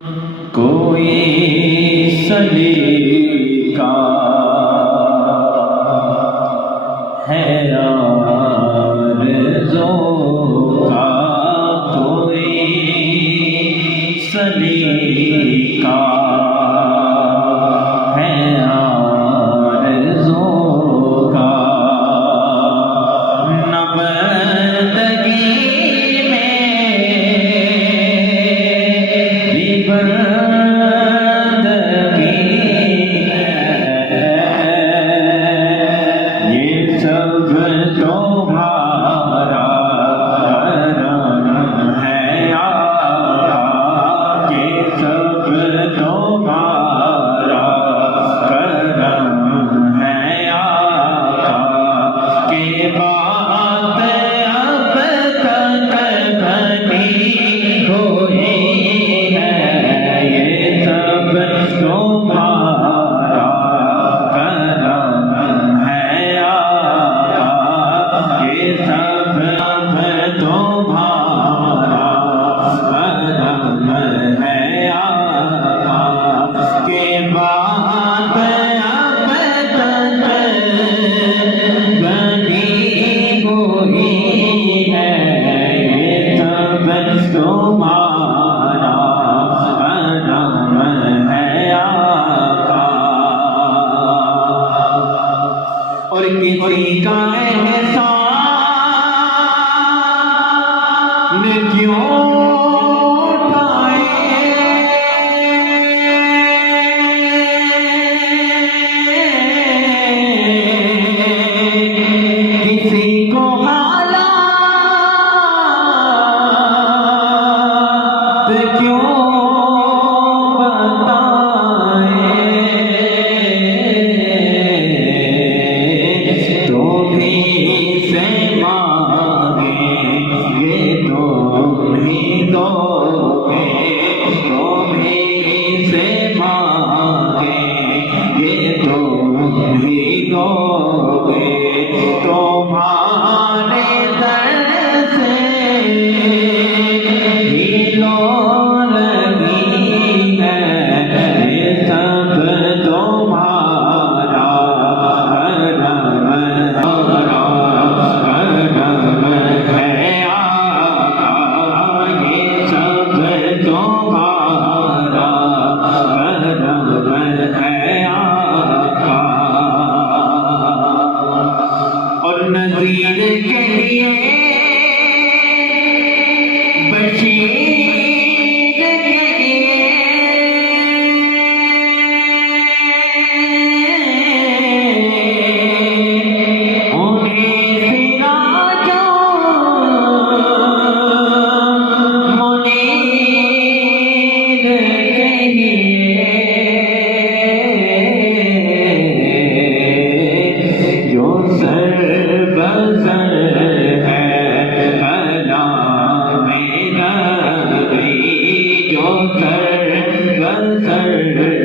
کوئی سلیقہ ہے آرزو کا، کوئی سلیقہ ہے آرزو کا، نہ بندگی میں اور کسی کا احسان کیوں اٹھائے، کسی کو حالات کیوں نظیر کے لیے بشیر کے لیے انہیں سراجوں منیر چاہیے، جو سر بسر ہے بھلا میرا گئی، جو سر بسر